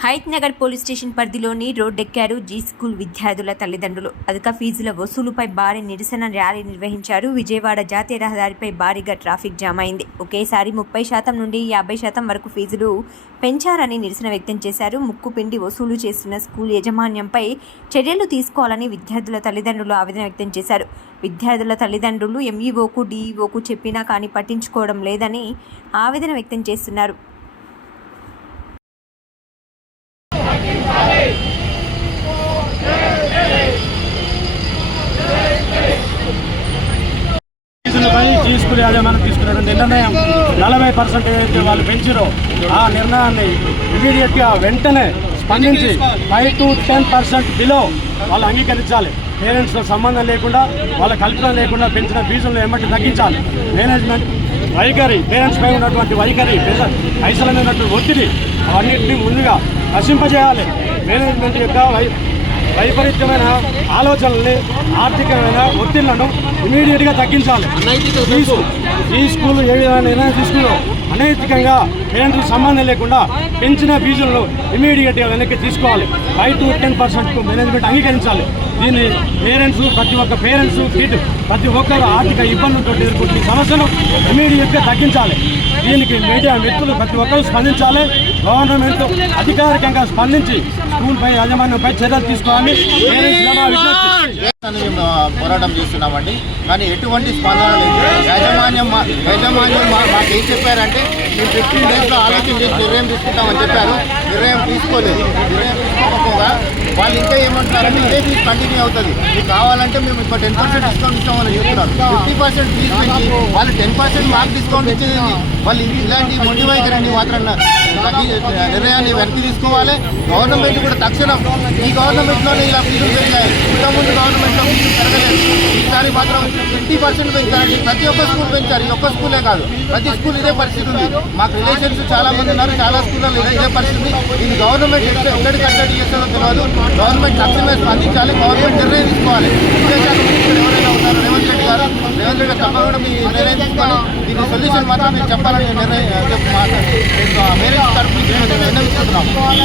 Hayath Nagar police station పరిధిలోని రోడ్డెక్కారు G school విద్యార్థుల తల్లిదండ్రులు. అధిక ఫీజుల వసూలుపై భారీ నిరసన ర్యాలీ నిర్వహించారు. విజయవాడ జాతీయ రహదారిపై భారీగా ట్రాఫిక్ జామ్ అయింది. ఒకేసారి ముప్పై శాతం నుండి యాభై శాతం వరకు ఫీజులు పెంచారని నిరసన వ్యక్తం చేశారు. ముక్కు పిండి వసూలు చేస్తున్న స్కూల్ యాజమాన్యంపై చర్యలు తీసుకోవాలని విద్యార్థుల తల్లిదండ్రులు ఆవేదన వ్యక్తం చేశారు. విద్యార్థుల తల్లిదండ్రులు ఎంఈఓకు డీఈఓకు చెప్పినా కానీ పట్టించుకోవడం లేదని ఆవేదన వ్యక్తం చేస్తున్నారు. ఫీజులపై తీసుకునే యాజమాన్యం తీసుకున్నటువంటి నిర్ణయం నలభై పర్సెంట్ ఏదైతే వాళ్ళు పెంచారో ఆ నిర్ణయాన్ని ఇమీడియట్గా వెంటనే స్పందించి five to ten percent below వాళ్ళు అంగీకరించాలి. పేరెంట్స్తో సంబంధం లేకుండా వాళ్ళ కల్పన లేకుండా పెంచిన ఫీజులను ఏమంటే తగ్గించాలి. మేనేజ్మెంట్ వైఖరి పేరెంట్స్ పై ఉన్నటువంటి వైఖరి పైసలమైనటువంటి ఒత్తిడి అవన్నింటినీ ముందుగా నశింపజేయాలి మేనేజ్మెంట్ యొక్క వై వైపరీత్యమైన ఆలోచనల్ని ఆర్థికమైన ఒత్తిళ్ళను ఇమీడియట్గా తగ్గించాలి. ఈ స్కూల్ ఏ విధంగా నిర్ణయం అనైతికంగా పేరెంట్స్కి సంబంధం లేకుండా పెంచిన ఫీజులను ఇమీడియట్గా వెనక్కి తీసుకోవాలి. Five to ten percent management అంగీకరించాలి. దీన్ని పేరెంట్స్ ప్రతి ఒక్క పేరెంట్స్ కిడ్ ప్రతి ఒక్కరు ఆర్థిక ఇబ్బందులతో ఎదుర్కొంటున్న సమస్యను ఇమీడియట్గా తగ్గించాలి. దీనికి మీడియా మిత్రులు ప్రతి ఒక్కరూ స్పందించాలి. గవర్నమెంట్ అధికారికంగా స్పందించి స్కూల్పై యాజమాన్యంపై చర్యలు తీసుకోవాలని పేరెంట్స్ మేము పోరాటం చేస్తున్నామండి. కానీ ఎటువంటి స్పందన లేదు. యాజమాన్యం మా- యాజమాన్యం మా- మాకు ఏం చెప్పారంటే మేము ఫిఫ్టీన్ డేస్లో ఆలోచన చేసి నిర్ణయం తీసుకుంటామని చెప్పారు. నిర్ణయం తీసుకోలేదు. నిర్ణయం తీసుకోకపోగా వాళ్ళు ఇంకా ఏమంటున్నారంటే ఇదే ఫీజు కంటిన్యూ అవుతుంది. మీకు కావాలంటే మేము ఇంకా టెన్ పర్సెంట్ డిస్కౌంట్ ఇస్తామని చెప్తున్నారు. ఫిఫ్టీ పర్సెంట్ ఫీజు వాళ్ళు టెన్ పర్సెంట్ మాకు డిస్కౌంట్ ఇచ్చేది వాళ్ళు ఇలాంటి మొండి మాత్రం నిర్ణయాన్ని వెనక్కి తీసుకోవాలి. గవర్నమెంట్ కూడా తక్షణం ఈ గవర్నమెంట్లోనే ఇలా ఫీజులు పెరిగాయి. ఇంతకుముందు గవర్నమెంట్లో ఫీజులు పెరగలేదు. ఈసారి మాత్రం ఫిఫ్టీ పర్సెంట్ పెంచారండి ప్రతి ఒక్క స్కూల్ పెంచారు. ఈ ఒక్క స్కూలే కాదు. ప్రతి స్కూల్ ఇదే పరిస్థితి ఉంది. మాకు రిలేషన్స్ చాలా మంది ఉన్నారు. చాలా స్కూల్లో ఇదే పరిస్థితి. ఇది గవర్నమెంట్ ఎక్కడ ఎక్కడికి కట్టడి చేస్తారో తెలియదు గవర్నమెంట్ తక్షణమే స్పందించాలి. గవర్నమెంట్ నిర్ణయం తీసుకోవాలి. ఎవరైనా ఉన్నారు రేవంత్ రెడ్డి గారు రేవంత్ రెడ్డి తప్పకుండా మీ నిర్ణయం తీసుకోవాలి. సొల్యూషన్ మాత్రం మీరు చెప్పాలని నిర్ణయం చెప్పి మాట మేరేజ్ తరఫు నుంచి మేము విన్నవిస్తున్నాము